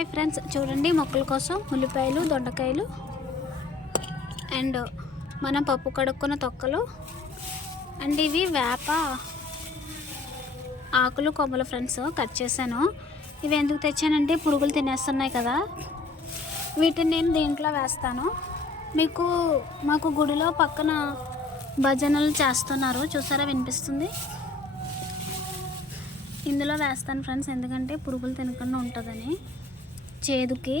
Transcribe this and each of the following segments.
Hi friends, చూడండి మొక్కల కోసం ఉల్లిపాయలు, దొండకాయలు అండ్ మనం పప్పు కడుక్కున్న తొక్కలు అండ్ ఇవి వేప ఆకులు కొమ్మలు ఫ్రెండ్స్ కట్ చేశాను. ఇవి ఎందుకు తెచ్చానంటే పురుగులు తినేస్తున్నాయి కదా, వీటిని నేను దీంట్లో వేస్తాను. మాకు గుడిలో పక్కన భజనలు చేస్తున్నారు, చూసారా వినిపిస్తుంది. ఇందులో వేస్తాను ఫ్రెండ్స్, ఎందుకంటే పురుగులు తినకుండా ఉంటుందని. చేదుకి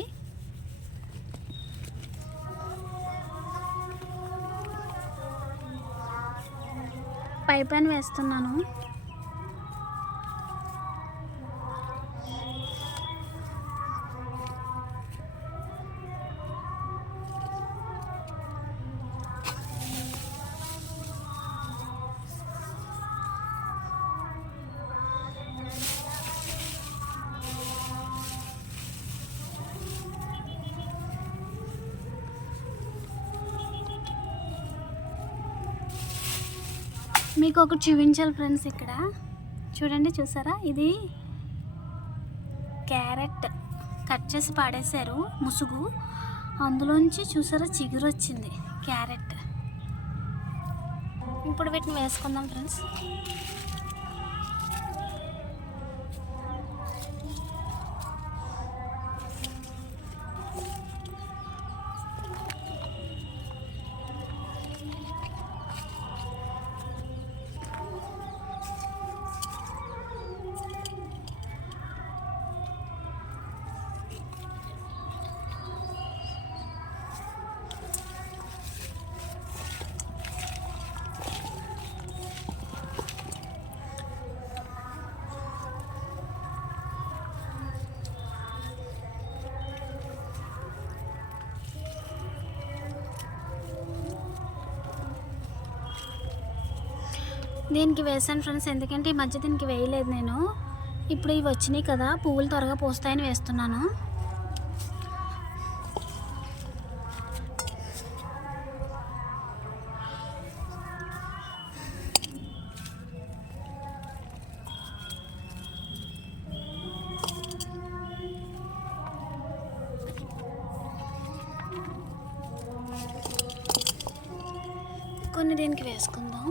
పైపాన్ వేస్తున్నాను. మీకు ఒకటి చూపించాలి ఫ్రెండ్స్, ఇక్కడ చూడండి, చూసారా, ఇది క్యారెట్ కట్ చేసి పాడేశారు ముసుగు, అందులోంచి చూసారా చిగురు వచ్చింది క్యారెట్. ఇప్పుడు వీటిని వేసుకుందాం ఫ్రెండ్స్. దీనికి వేసాను ఫ్రెండ్స్, ఎందుకంటే ఈ మధ్య దీనికి వేయలేదు నేను. ఇప్పుడు ఇవి వచ్చినాయి కదా, పువ్వులు త్వరగా పోస్తాయని వేస్తున్నాను. కొన్ని దీనికి వేసుకుందాం.